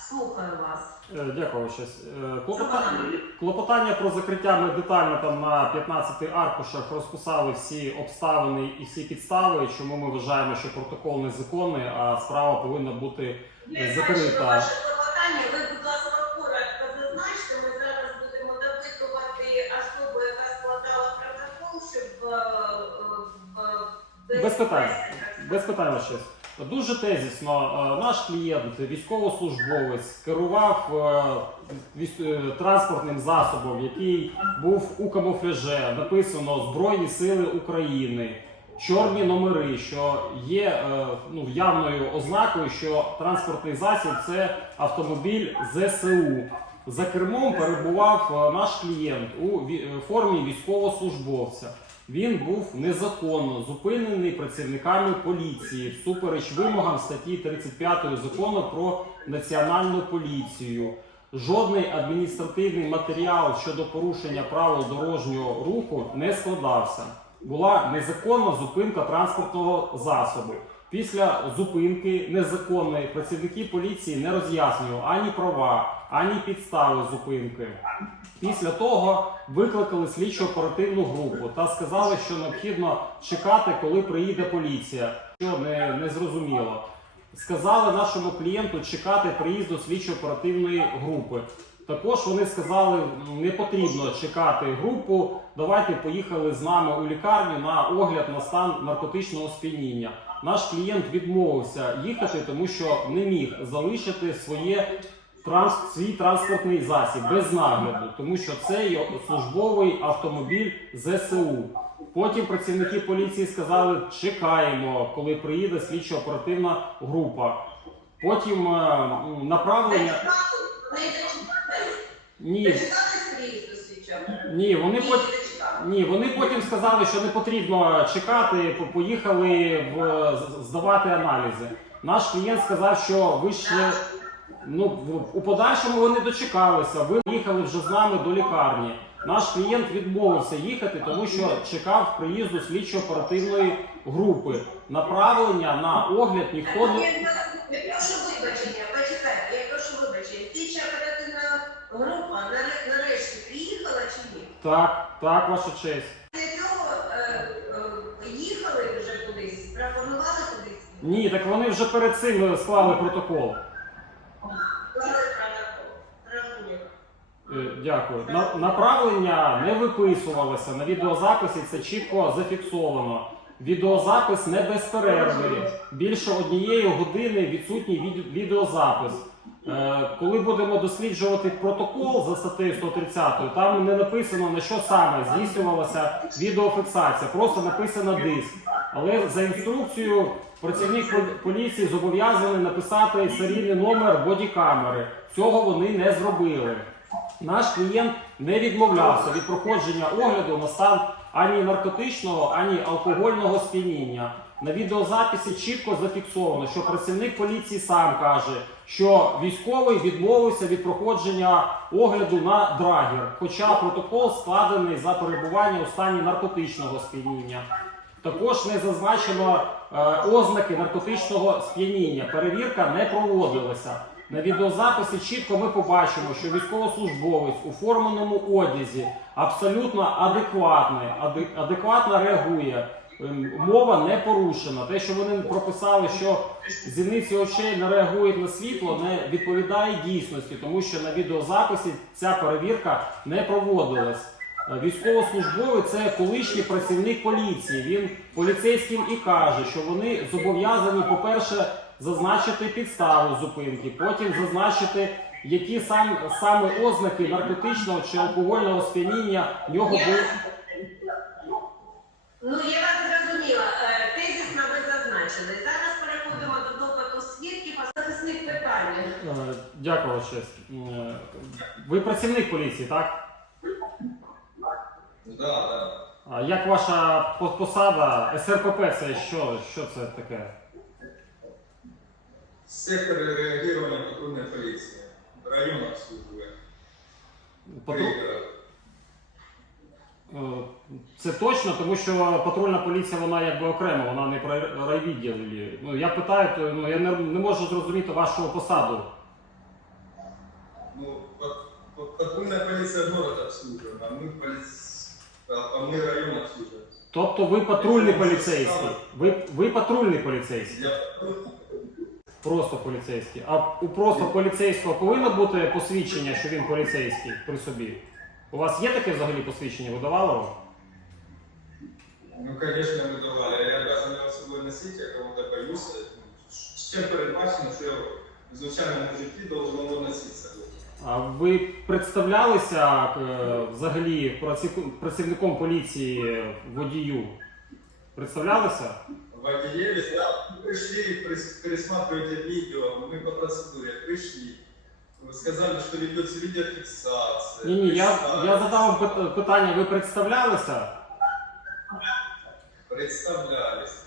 слухаю вас. Е, Дякую щось. Е, Клопота... Шановні. Клопотання про закриття ми детально там на 15 аркушах розписали всі обставини і всі підстави, чому ми вважаємо, що протокол незаконний, а справа повинна бути Е, бачила закрита. ваше клопотання. Ви, будь ласка, коротко зазначте. Ми зараз будемо допитувати особу, яка складала протокол, щоб е, е, в- Без питань. Без питань ваше. Дуже тезісно, е, наш клієнт, військовослужбовець, керував е, е, транспортним засобом, який був у камуфляже, написано Збройні Сили України, чорні номери, що є ну, явною ознакою, що транспортний засіб це автомобіль ЗСУ. За кермом перебував наш клієнт у формі військовослужбовця. Він був незаконно зупинений працівниками поліції всупереч вимогам статті 35 закону про національну поліцію. Жодний адміністративний матеріал щодо порушення правил дорожнього руху не складався. Була незаконна зупинка транспортного засобу. Після зупинки незаконної працівники поліції не роз'яснювали ані права, ані підстави зупинки. Після того викликали слідчо оперативну групу та сказали, що необхідно чекати, коли приїде поліція. Що не, не зрозуміло. Сказали нашому клієнту чекати приїзду слідчо оперативної групи. Також вони сказали, «М, не потрібно чекати групу. Давайте поїхали з нами у лікарню на огляд на стан наркотичного сп'яніння. Наш клієнт відмовився їхати, тому що не міг залишити своє транс, свій транспортний засіб без нагляду, тому що це його службовий автомобіль ЗСУ. Потім працівники поліції сказали, чекаємо, коли приїде слідчо-оперативна група. Потім е, направлення. Ні, ні, вони потім. Ні, вони потім сказали, що не потрібно чекати, по- поїхали в, здавати аналізи. Наш клієнт сказав, що ви ще ну в- у подальшому вони дочекалися. Ви їхали вже з нами до лікарні. Наш клієнт відмовився їхати, тому що чекав приїзду слідчо-оперативної групи. Направлення на огляд ніхто не. Я я прошу вибачення, почекайте, я прошу вибачення. Слідча оперативна група наре- нарешті приїхала чи ні? Так, так, ваша честь. Після цього е, е, їхали вже кудись, пропонували кудись? Ні, так вони вже перед цим склали протокол. Клали протокол. Рахунок. Е, Дякую. На, направлення не виписувалося на відеозаписі. Це чітко зафіксовано. Відеозапис не безперервний. Більше однієї години відсутній від- відеозапис. Е, коли будемо досліджувати протокол за статтею 130, там не написано на що саме здійснювалася відеофіксація, просто написано диск. Але за інструкцією працівник поліції зобов'язаний написати серійний номер бодікамери. Цього вони не зробили. Наш клієнт не відмовлявся від проходження огляду на стан ані наркотичного, ані алкогольного сп'яніння. На відеозаписі чітко зафіксовано, що працівник поліції сам каже, що військовий відмовився від проходження огляду на драгер, хоча протокол складений за перебування у стані наркотичного сп'яніння. Також не зазначено е, ознаки наркотичного сп'яніння. Перевірка не проводилася. На відеозаписі чітко ми побачимо, що військовослужбовець у форменому одязі абсолютно адекватний, аде- адекватно реагує. Ем, Мова не порушена. Те, що вони прописали, що зіниці очей не реагують на світло, не відповідає дійсності, тому що на відеозаписі ця перевірка не проводилась. Е, Військовослужбовець це колишній працівник поліції. Він поліцейським і каже, що вони зобов'язані, по-перше, зазначити підставу зупинки, потім зазначити, які сам, саме ознаки наркотичного чи алкогольного сп'яніння в нього були. Ну, я вас зрозуміла. Е, Тезисно ви зазначили. Зараз переходимо до допиту свідків по захисних питаннях. Е, Дякую, честь. Е, Ви працівник поліції, так? Да, да. А як ваша посада СРПП це що? Що це таке? Сектор реагирования патрульной полиции. В районах службы. Патру... Е, Це точно, тому що патрульна поліція вона якби окремо, вона не про райвідділі. Ну я питаю, то ну я не, не можу зрозуміти вашу посаду. Ну, пат- пат- патрульная полиция город обслуживаем, а мы, полиц... а мы район обслуживаем. Тобто ви патрульний поліцейський. Ви, ви патрульний поліцейський. Я Просто поліцейський. А у просто поліцейського повинно бути посвідчення, що він поліцейський при собі. У вас є таке взагалі посвідчення? Видавало вам? Ну, конечно, мы давали. а Я даже не собой носить, я кого-то боюсь. С чем передбачено, что я в звичайному житті должен его носить с собой. А ви представлялися е, взагалі праці- працівником поліції водію? Представлялися? Водієві, да, ми прийшли, прис- пересматриваете видео, мы по процедуре пришли. Вы сказали, что ведется видеофиксация. Ні, ні, я, я задав вам пит- питання, ви представлялися? Представлялись.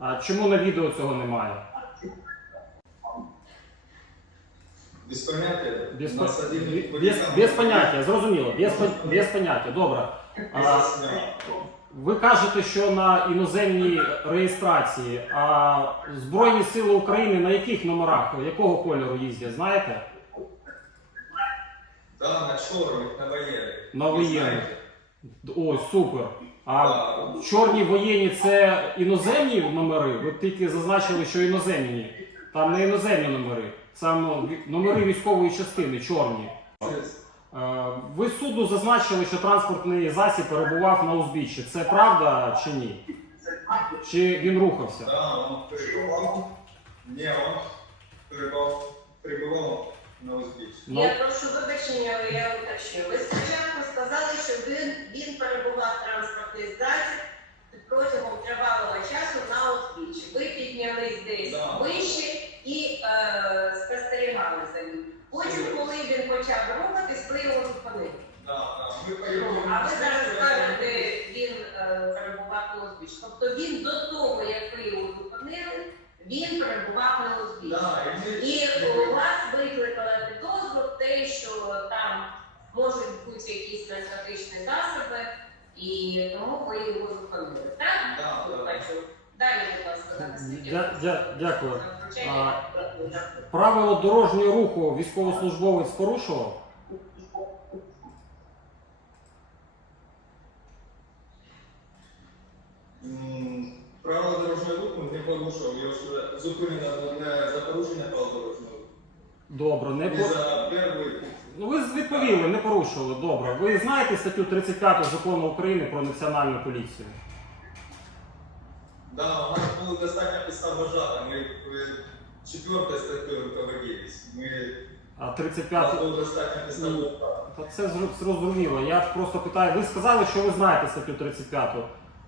А чому на відео цього немає? Без понятия. Без, по- Нас один без, хулиган- без поняття, зрозуміло, без, пон- без поняття, добре. А, Заснял. ви кажете, що на іноземній реєстрації, а Збройні Сили України на яких номерах, якого кольору їздять, знаєте? Да, на черных, на военных. На Вы военных. знаете? Ой, супер. А Да. чорні воєнні це іноземні номери? Ви тільки зазначили, що іноземні. Там не іноземні номери, там ві- номери військової частини, чорні. Е, Ви суду зазначили, що транспортний засіб перебував на узбіччі. Це правда чи ні? Чи він рухався? Да, он прибывал. Не, он прибывал, прибывал на узбечье. Ну, Я прошу вибачення, але я уточню. Ви спочатку сказали, що він, він перебував транспортний засіб протягом тривалого часу на узбіччі. Ви піднялись десь Да. вище і е, спостерігали за ним. Потім, коли він почав рухатись, ви його зупинили. Да, да. А ви зараз кажете, він е, перебував на узбіччі. Тобто він до того, як ви його зупинили, він перебував на узбіччі. Да. І у вас викликала підозру те, що там можуть бути якісь наркотичні засоби, і тому ви його зупинили. Так? Да, да. Далі, будь ласка, на світі. Дя- дя- дякую. Правило дорожнього руху військовослужбовець порушував? М, Правила дорожнього руху не порушив, його ж зупинено не за порушення правил дорожнього руху. Добре, не Не по... за перший Ну, ви відповіли, не порушували. Добре. Ви знаєте статтю 35 закону України про національну поліцію? Да, у нас было достаточно підстав вважати. Ми е, четвертою статтею руководились. Ми А у нас 35 було достатньо підстав Ні. Та це зрозуміло. Я просто питаю, ви сказали, що ви знаєте статтю 35.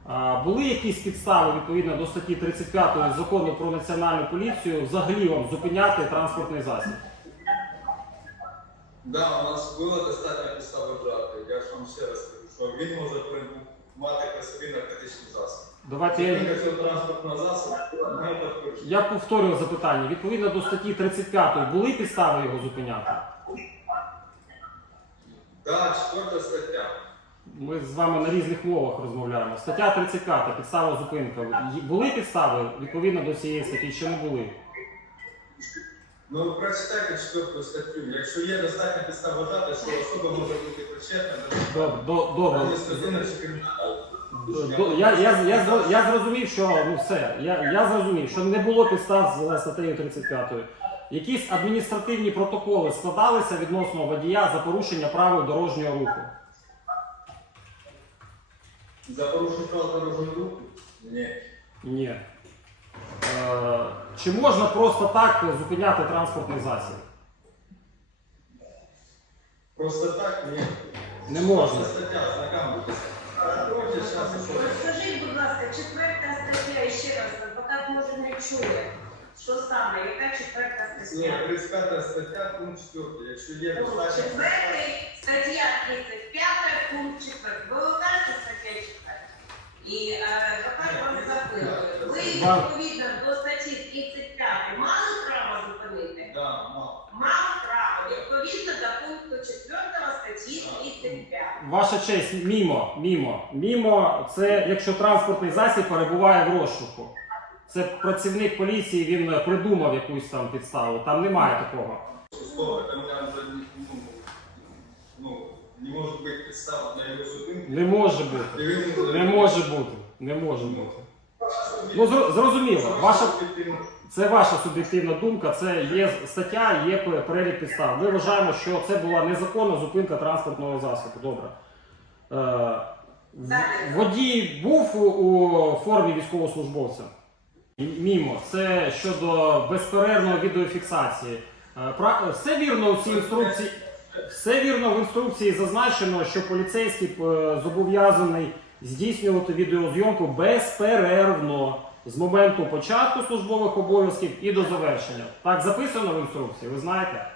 А, були якісь підстави відповідно до статті 35 закону про національну поліцію взагалі вам зупиняти транспортний засіб? Да, у нас було достатньо підстав вважати. Я ж вам ще раз кажу, що він може мати при собі наркотичний засіб. Давайте я, транспортного засобу я повторюю запитання. Відповідно до статті 35 були підстави його зупиняти? Да, четверта стаття. Ми з вами на різних мовах розмовляємо. Стаття 35, підстава зупинка. Були підстави відповідно до цієї статті, чи не були? Ну, прочитайте четверту статтю. Якщо є достатньо підстав вважати, що особа може бути причетна до Добре, до- добре. адміністративного чи кримінального. До- Я, я, я, зро- я зрозумів, що ну все. Я, я зрозумів, що не було підстав за статтею 35. Якісь адміністративні протоколи складалися відносно водія за порушення правил дорожнього руху. За порушення правил дорожнього руху? Ні. Ні. Е, чи можна просто так зупиняти транспортний засіб? Просто так? Ні. Не можна. Четверта стаття, знакомитися. Давайте зараз Скажіть, будь ласка, четверта стаття, ще раз, адвокат може не чує. Що саме, яка четверта Ні, стаття? 35 стаття, пункт 4. Якщо є достатньо Четвертий, стаття 35, пункт 4. Ви кажете стаття 4. І е, адвокат вам запитує. Ви відповідно до статті 35 мали право зупинити? Да, мав. Мав відповідно до пункту 4 статті 35. Ваша честь, мімо, мімо. Мімо це якщо транспортний засіб перебуває в розшуку. Це працівник поліції, він придумав якусь там підставу. Там немає такого. Слово, ну, ну, не может быть підстав для його зупинки. Не може бути. І він- Не може бути. Не може бути. Ну зро- зрозуміло, ваша це ваша суб'єктивна думка. Це є стаття, є пе- перелік підстав. Ми вважаємо, що це була незаконна зупинка транспортного засобу. Добре. Е, в- водій був у, у формі військовослужбовця. М- Мімо, це щодо безперервної відеофіксації. Е, пра- Все вірно у цій інструкції. Все вірно в інструкції зазначено, що поліцейський е, зобов'язаний здійснювати відеозйомку безперервно з моменту початку службових обов'язків і до завершення. Так записано в інструкції, ви знаєте?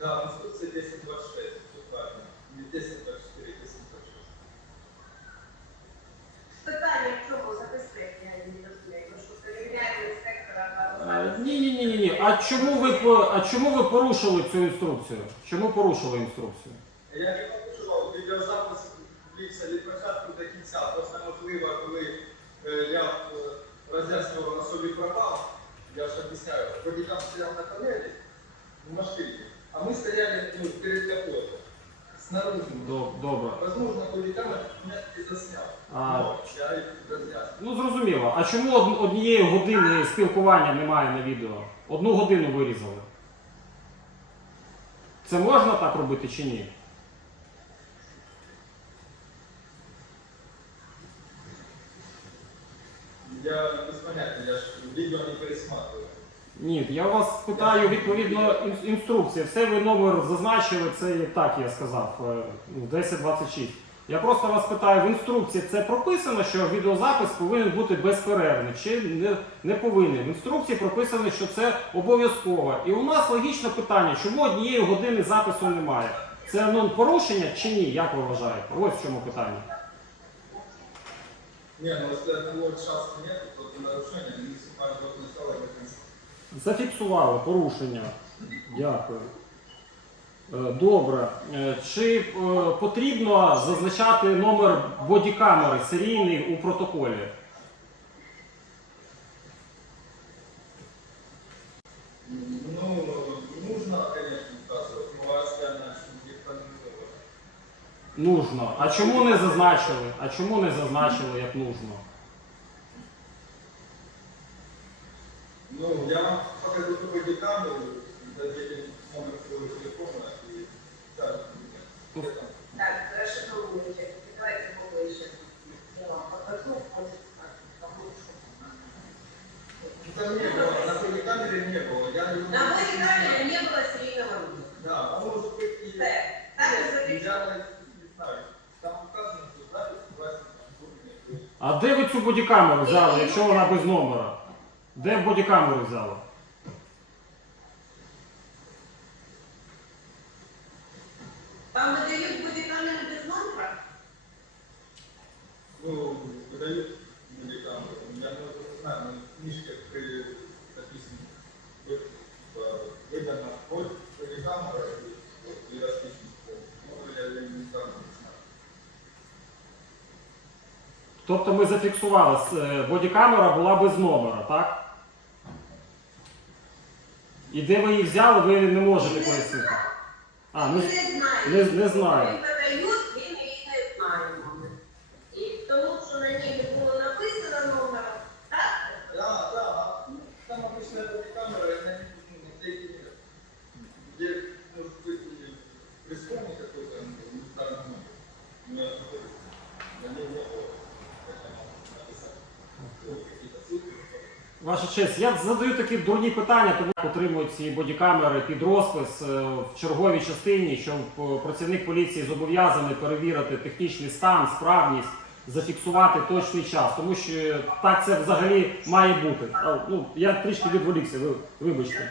Да, инструкция 1026, все правильно. Не 1024, 1026. Питання в чому забезпечення не розумію, що перевіряємо інспектора Е, на Ні, ні, ні, ні, ні. А чому ви по- а чому ви порушили цю інструкцію? Чому порушили інструкцію? Я не порушував відеозапис вівся від початку до кінця. Просто можливо, коли е, я е, роз'яснював на собі права, я ж об'ясняю, водій стояв на панелі в машині, а ми стояли ну, перед капотом, снаружи. Добре. Возможно, мене і засняв. А- Но я. Ну зрозуміло. А чому однієї години спілкування немає на відео? Одну годину вирізали. Це можна так робити чи ні? Я без поняття, я ж відео не пересматриваю. Ні, я вас питаю відповідно ін- інструкція. Все ви номер зазначили, це і так я сказав. е, ну, 1026. Я просто вас питаю, в інструкції це прописано, що відеозапис повинен бути безперервний, чи не, не повинен. В інструкції прописано, що це обов'язково. І у нас логічне питання, чому однієї години запису немає? Це ну, порушення чи ні? Як ви вважаєте? Ось в чому питання. Не, ну если одного часу нет, то это нарушение, муниципальный от начала до конца. Зафіксували порушення. Дякую. Е, Добре. Е, Чи е, потрібно зазначати номер бодікамери серійний у протоколі? Нужно. А чому не зазначили? А чому не зазначили, як нужно? Ну, я вам покажу только камеру, дадите номер своего телефона и так. Ну, Так, хорошо, думайте, давайте поближче. Я вам покажу, ось так, тому що. Там не было, на той камере не было. Я не На моей камере не было серийного видео. Да, а может быть и... Все, так і зафіксовано. А де ви цю бодікамеру взяли, якщо вона без номера? Де бодікамеру взяли? Там видають бодікамери без номера? Ну, выдают бодикамеру. Я не знаю, но в книжках при- написано, вот, э, Тобто ми зафіксували, е, бодікамера була без номера, так? І де ви її взяли, ви не можете пояснити. А, ну, не не- не знаю. Ваша честь, я задаю такі дурні питання, тому отримують ці бодікамери під розпис е, в черговій частині, що е, працівник поліції зобов'язаний перевірити технічний стан, справність, зафіксувати точний час, тому що так це взагалі має бути. Ну я трішки відволікся, ви вибачте.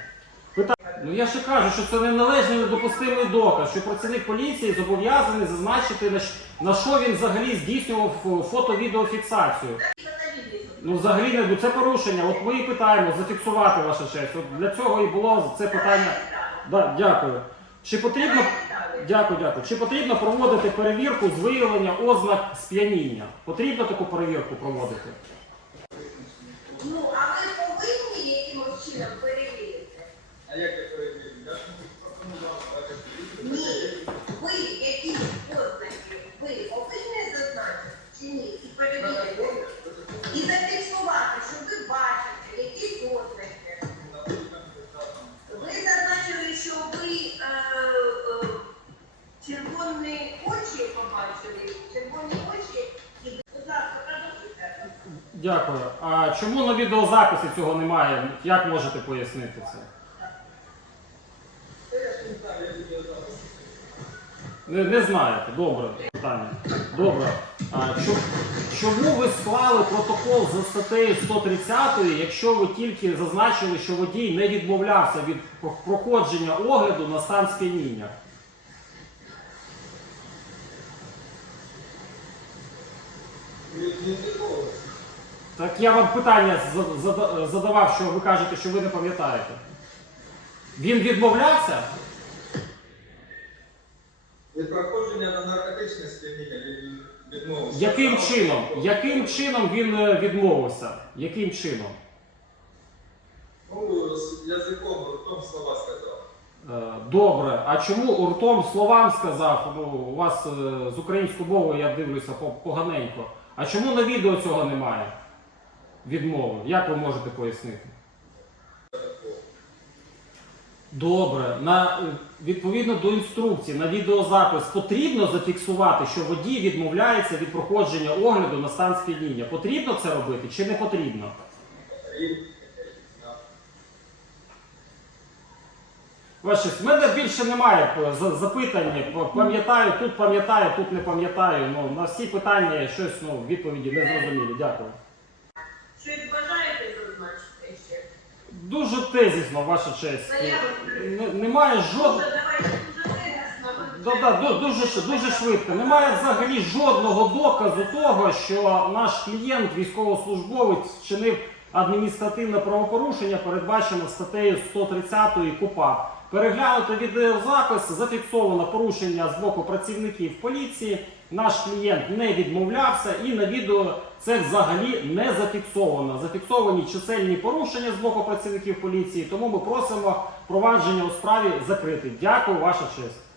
Питання. Ну я ще кажу, що це неналежний недопустимий доказ, що працівник поліції зобов'язаний зазначити на що він взагалі здійснював е, фото-відеофіксацію. Ну, взагалі ну, це порушення. От ми і питаємо зафіксувати ваша честь. От для цього і було це питання. Да, дякую. Чи потрібно дякую, дякую. Чи потрібно проводити перевірку з виявлення ознак сп'яніння? Потрібно таку перевірку проводити? Дякую. А чому на відеозаписі цього немає? Як можете пояснити це? Не, не знаєте. Добре. Питання. Добре. А, чо- чому ви склали протокол за статтею 130, якщо ви тільки зазначили, що водій не відмовлявся від проходження огляду на стан сп'яніння? Не відмовилися. Так я вам питання зада- задавав, що ви кажете, що ви не пам'ятаєте. Він відмовлявся? Від проходження на наркотичне сп'яніння він відмовився. Яким чином? Яким чином він е, відмовився? Яким чином? Ну, з язиком, ртом слова сказав. Е, Добре. А чому ртом словам сказав? Ну, у вас е, з українською мовою я дивлюся по- поганенько. А чому на відео цього немає? Відмови. Як ви можете пояснити? Добре, на відповідно до інструкції на відеозапис потрібно зафіксувати, що водій відмовляється від проходження огляду на стан сп'яніння. Потрібно це робити чи не потрібно? Ваше, в мене більше немає е, запитань. Пам'ятаю, тут пам'ятаю, тут не пам'ятаю. Ну на всі питання щось ну відповіді не зрозумілі. Дякую. Щось бажаєте зазначити ще? Дуже тезісно, ваша честь. Н- Немає жодного. Дуже дуже. Да, да, ду- дуже, ш- дуже швидко. Немає взагалі жодного доказу того, що наш клієнт, військовослужбовець, вчинив адміністративне правопорушення, передбачено статтею 130 КУПАП. Переглянути відеозапис, зафіксовано порушення з боку працівників поліції. Наш клієнт не відмовлявся, і на відео це взагалі не зафіксовано. Зафіксовані чисельні порушення з боку працівників поліції. Тому ми просимо провадження у справі закрити. Дякую, ваша честь.